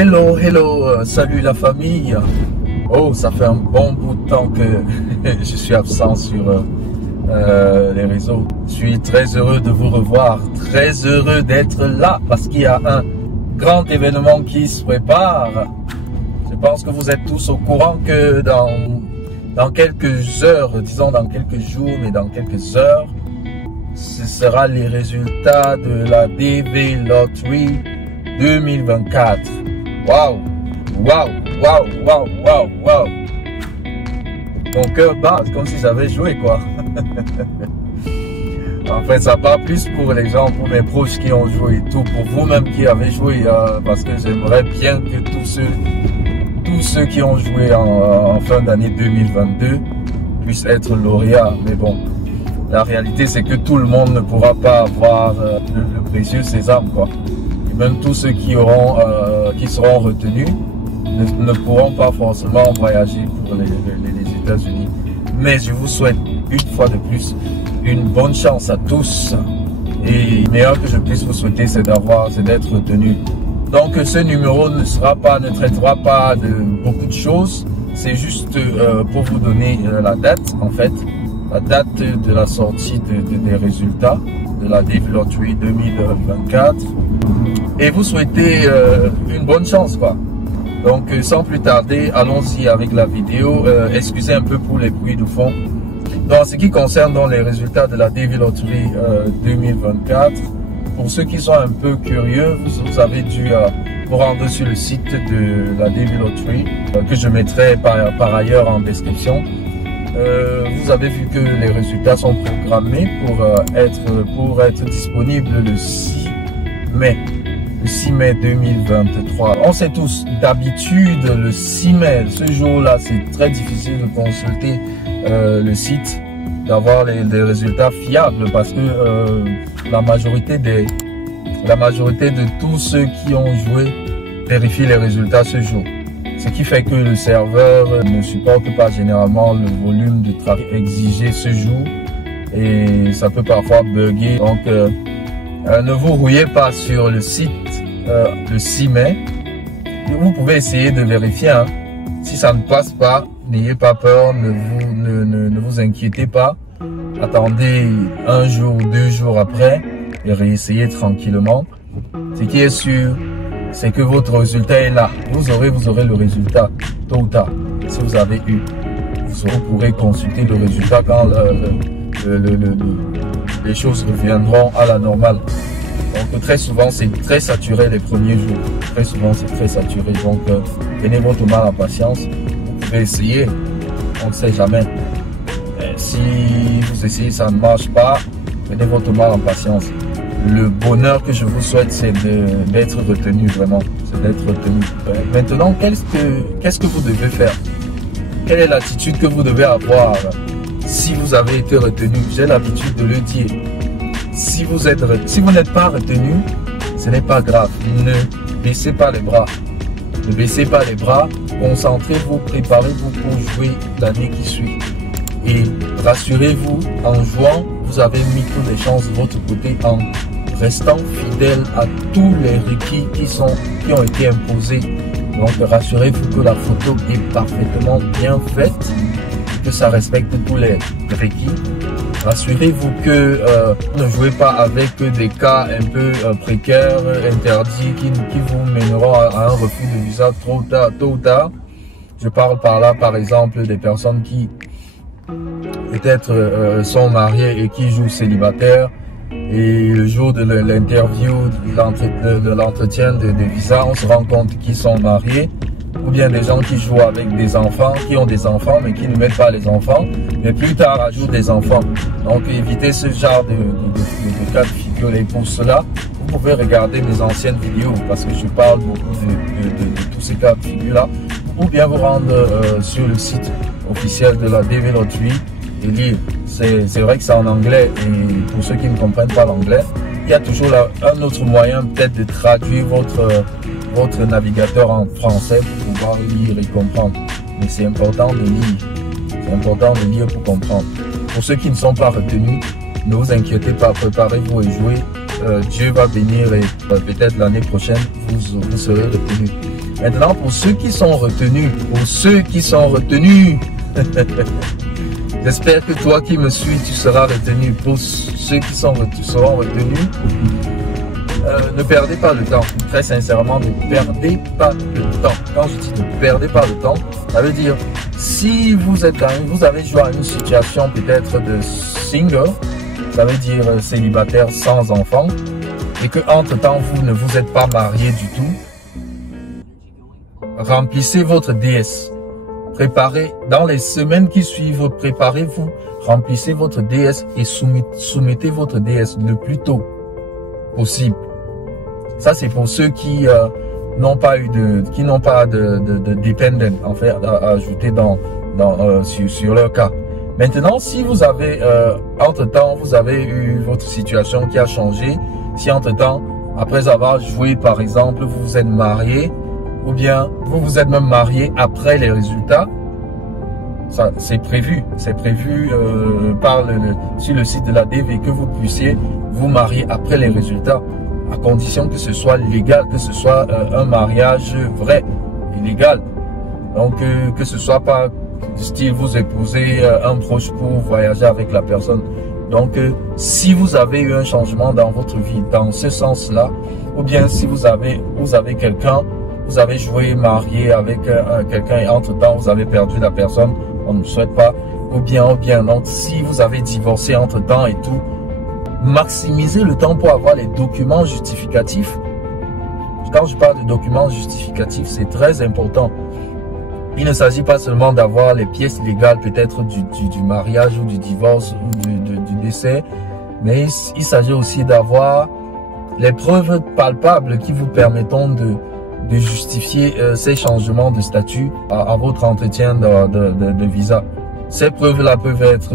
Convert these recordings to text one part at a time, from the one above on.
Hello, salut la famille. Oh, ça fait un bon bout de temps que je suis absent sur les réseaux. Je suis très heureux de vous revoir, très heureux d'être là parce qu'il y a un grand événement qui se prépare. Je pense que vous êtes tous au courant que dans quelques heures, disons dans quelques jours, mais dans quelques heures, ce sera les résultats de la DV Lottery 2024. Waouh, waouh, waouh, waouh, waouh, waouh. Mon cœur bat comme si j'avais joué, quoi. En fait, ça part plus pour les gens, pour mes proches qui ont joué et tout, pour vous-même qui avez joué, parce que j'aimerais bien que tous ceux qui ont joué en fin d'année 2022 puissent être lauréats. Mais bon, la réalité, c'est que tout le monde ne pourra pas avoir le précieux sésame, quoi. Et même tous ceux qui seront retenus ne pourront pas forcément voyager pour les États-Unis. Mais je vous souhaite une fois de plus une bonne chance à tous. Et le meilleur que je puisse vous souhaiter, c'est d'être retenu. Donc ce numéro ne traitera pas de beaucoup de choses. C'est juste pour vous donner la date, en fait. La date de la sortie des résultats de la DV Lottery 2024. Et vous souhaitez une bonne chance, quoi. Donc sans plus tarder, allons-y avec la vidéo. Excusez un peu pour les bruits de fond. Dans ce qui concerne les résultats de la DV Lottery 2024, pour ceux qui sont un peu curieux, vous avez dû vous rendre sur le site de la DV Lottery, que je mettrai par ailleurs en description. Vous avez vu que les résultats sont programmés pour être disponibles le 6 mai. Le 6 mai 2023. On sait tous, d'habitude, le 6 mai, ce jour-là, c'est très difficile de consulter le site, d'avoir les résultats fiables parce que la majorité de tous ceux qui ont joué vérifient les résultats ce jour. Ce qui fait que le serveur ne supporte pas généralement le volume de trafic exigé ce jour et ça peut parfois bugger. Donc, ne vous rouillez pas sur le site le 6 mai. Vous pouvez essayer de vérifier. Hein. Si ça ne passe pas, n'ayez pas peur, ne vous inquiétez pas. Attendez un jour ou 2 jours après et réessayez tranquillement. Ce qui est sûr, c'est que votre résultat est là. Vous aurez le résultat tôt ou tard. Si vous avez eu, vous pourrez consulter le résultat quand les choses reviendront à la normale. Donc très souvent c'est très saturé les premiers jours. Très souvent c'est très saturé. Donc tenez votre mal en patience. Vous pouvez essayer. On ne sait jamais. Et si vous essayez ça ne marche pas, tenez votre mal en patience. Le bonheur que je vous souhaite, c'est d'être retenu vraiment. C'est d'être retenu. Maintenant, qu'est-ce que vous devez faire? Quelle est l'attitude que vous devez avoir si vous avez été retenu? J'ai l'habitude de le dire. Si vous n'êtes pas retenu, ce n'est pas grave. Ne baissez pas les bras. Ne baissez pas les bras. Concentrez-vous, préparez-vous pour jouer l'année qui suit. Et rassurez-vous, en jouant, vous avez mis toutes les chances de votre côté en restant fidèle à tous les requis qui ont été imposés. Donc rassurez-vous que la photo est parfaitement bien faite, que ça respecte tous les requis. Rassurez-vous que ne jouez pas avec des cas un peu précaires, interdits, qui vous mèneront à un refus de visa tôt ou tard. Je parle par là, par exemple, des personnes qui peut-être sont mariées et qui jouent célibataires. Et le jour de l'interview, de l'entretien de visa, on se rend compte qu'ils sont mariés. Ou bien des gens qui jouent avec des enfants, qui ont des enfants mais qui ne mettent pas les enfants, mais plus tard ajoutent des enfants. Donc évitez ce genre de cas de figure. Et pour cela, vous pouvez regarder mes anciennes vidéos parce que je parle beaucoup de tous ces cas de figure-là. Ou bien vous rendre sur le site officiel de la DV Lottery et lire. C'est vrai que c'est en anglais et pour ceux qui ne comprennent pas l'anglais, il y a toujours un autre moyen peut-être de traduire votre navigateur en français pour pouvoir lire et comprendre. Mais c'est important de lire. C'est important de lire pour comprendre. Pour ceux qui ne sont pas retenus, ne vous inquiétez pas, préparez-vous et jouez. Dieu va bénir et peut-être l'année prochaine, vous serez retenu. Maintenant, pour ceux qui sont retenus, j'espère que toi qui me suis, tu seras retenu. Pour ceux qui seront retenus, ne perdez pas le temps. Très sincèrement, ne perdez pas le temps. Quand je dis ne perdez pas le temps, ça veut dire si vous avez joué à une situation peut-être de single, ça veut dire célibataire sans enfant, et que entre-temps vous ne vous êtes pas marié du tout, remplissez votre DS. Préparez, dans les semaines qui suivent, préparez-vous, remplissez votre DS et soumettez votre DS le plus tôt possible. Ça, c'est pour ceux qui n'ont pas de dependent en fait à ajouter sur leur cas. Maintenant, si vous avez entre-temps, vous avez eu votre situation qui a changé, si entre-temps, après avoir joué par exemple, vous vous êtes marié, ou bien vous vous êtes même marié après les résultats, ça c'est prévu sur le site de la DV que vous puissiez vous marier après les résultats, à condition que ce soit légal, que ce soit un mariage vrai et légal. Donc que ce soit pas du style vous épousez un proche pour voyager avec la personne. Donc si vous avez eu un changement dans votre vie dans ce sens-là, ou bien si vous avez quelqu'un, vous avez joué marié avec quelqu'un et entre-temps vous avez perdu la personne, on ne souhaite pas, ou bien donc si vous avez divorcé entre-temps et tout, maximisez le temps pour avoir les documents justificatifs. Quand je parle de documents justificatifs, c'est très important. Il ne s'agit pas seulement d'avoir les pièces légales peut-être du mariage ou du divorce ou du décès, mais il s'agit aussi d'avoir les preuves palpables qui vous permettront de justifier ces changements de statut à votre entretien de visa. Ces preuves-là peuvent être,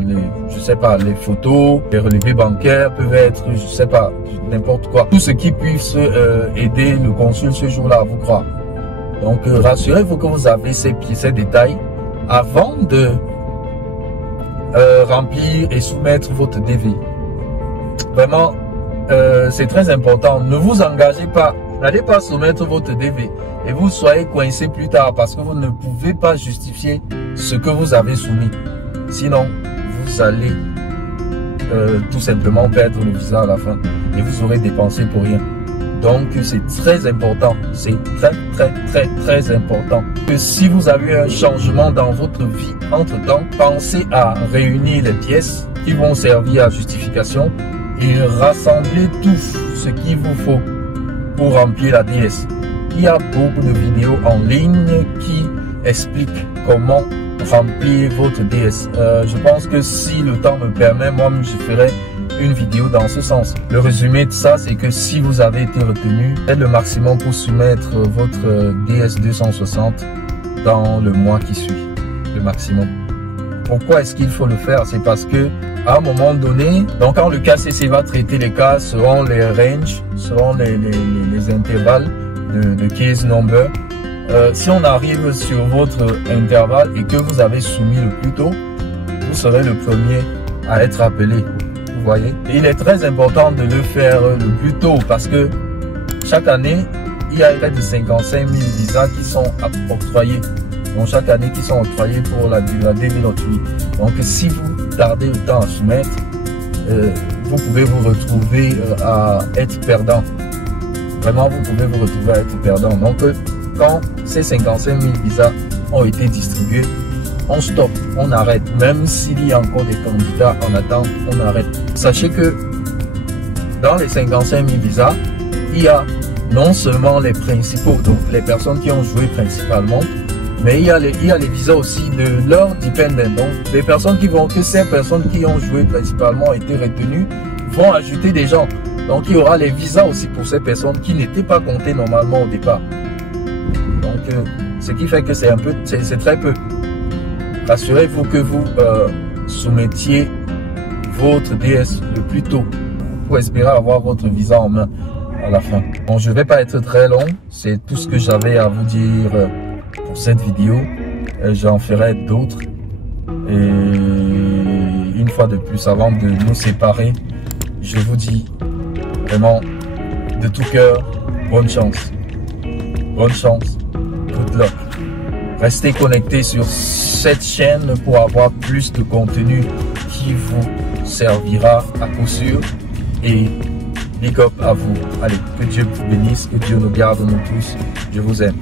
les photos, les relevés bancaires, peuvent être, n'importe quoi. Tout ce qui puisse aider le consul ce jour-là à vous croire. Donc, rassurez-vous que vous avez ces détails avant de remplir et soumettre votre DV. Vraiment, c'est très important. Ne vous engagez pas. N'allez pas soumettre votre DV et vous soyez coincé plus tard parce que vous ne pouvez pas justifier ce que vous avez soumis. Sinon, vous allez tout simplement perdre le visa à la fin et vous aurez dépensé pour rien. Donc, c'est très important. C'est très important que si vous avez un changement dans votre vie entre-temps, pensez à réunir les pièces qui vont servir à justification et rassembler tout ce qu'il vous faut pour remplir la DS. Il y a beaucoup de vidéos en ligne qui expliquent comment remplir votre DS. Je pense que si le temps me permet, moi je ferai une vidéo dans ce sens. Le résumé de ça, c'est que si vous avez été retenu, faites le maximum pour soumettre votre DS 260 dans le mois qui suit. Le maximum. Pourquoi est-ce qu'il faut le faire? C'est parce que à un moment donné, donc quand le KCC va traiter les cas selon les ranges, selon les intervalles de case number, si on arrive sur votre intervalle et que vous avez soumis le plus tôt, vous serez le premier à être appelé. Vous voyez? Et il est très important de le faire le plus tôt parce que chaque année, il y a près de 55 000 visas qui sont octroyés. Donc chaque année qui sont octroyés pour la DV Lottery. Donc si vous tardez le temps à soumettre, vous pouvez vous retrouver à être perdant. Vraiment, vous pouvez vous retrouver à être perdant. Donc quand ces 55 000 visas ont été distribués, on stoppe, on arrête. Même s'il y a encore des candidats en attente, on arrête. Sachez que dans les 55 000 visas, il y a non seulement les principaux, donc les personnes qui ont joué principalement, mais il y a les visas aussi de leurs dependents. Donc, les personnes ces personnes qui ont joué principalement ont été retenues vont ajouter des gens. Donc, il y aura les visas aussi pour ces personnes qui n'étaient pas comptées normalement au départ. Donc, ce qui fait que c'est très peu. Assurez-vous que vous soumettiez votre DS le plus tôt pour espérer avoir votre visa en main à la fin. Bon, je ne vais pas être très long. C'est tout ce que j'avais à vous dire pour cette vidéo. J'en ferai d'autres. Et une fois de plus, avant de nous séparer, je vous dis Vraiment, de tout cœur, bonne chance. Bonne chance. Good luck. Restez connectés sur cette chaîne pour avoir plus de contenu qui vous servira à coup sûr. Et big up à vous. Allez, que Dieu vous bénisse, que Dieu nous garde nous tous. Je vous aime.